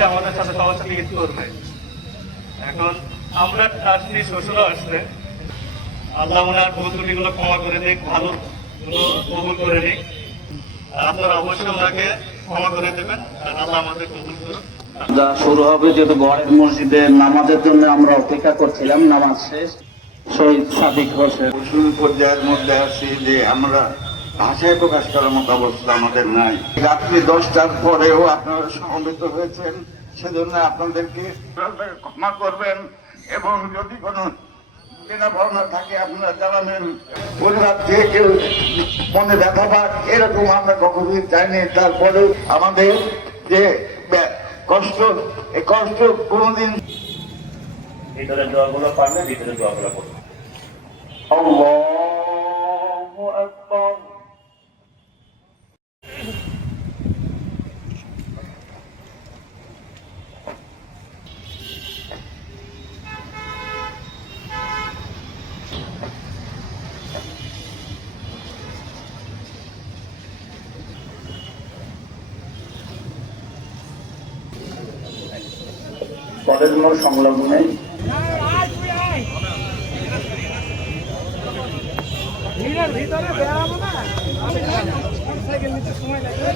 এসে আমাদের সাথে সবার সাথে ঈদ করবে। এখন আমরা আসছি, শ্বশুরও আসছে, আল্লাহ ওনার ভুল ত্রুটিগুলো ক্ষমা করে দিক, ভালো কবুল করে নিক। আপনারা অবশ্যই ওনাকে ক্ষমা করে দেবেন, আর আল্লাহ আমাদের কবুল করুন। যা শুরু হবে, যেহেতু গড়ের মসজিদে নামাজের জন্য আমরা অপেক্ষা করছিলাম, নামাজ শেষ। শহীদ সাদিক হোসেন শুরু পর্যায়ের মধ্যে আছি যে আমরা ভাষায় প্রকাশ করার মতো অবস্থা আমাদের নাই। রাত্রি 10টার পরেও আপনারা সমবেত হয়েছেন, সেজন্য আপনাদেরকে ক্ষমা করবেন, এবং যদি কোনো বিনা ভাবনা থাকে আপনারা জানাবেন। পরিবার থেকে কেউ মনে ব্যথা পাক এরকম আমরা কখনোই চাইনি। তারপরেও আমাদের যে কষ্ট, এই কষ্ট কোনোদিন ভিতরে দোয়াগুলো পারলে ভিতরে দোয়াগুলো করবে। আল্লাহু আকবার। কলেজ মোড় সংলগ্নে ভিতরে বেড়াবো না, সাইকেল নিতে সময় লাগবে।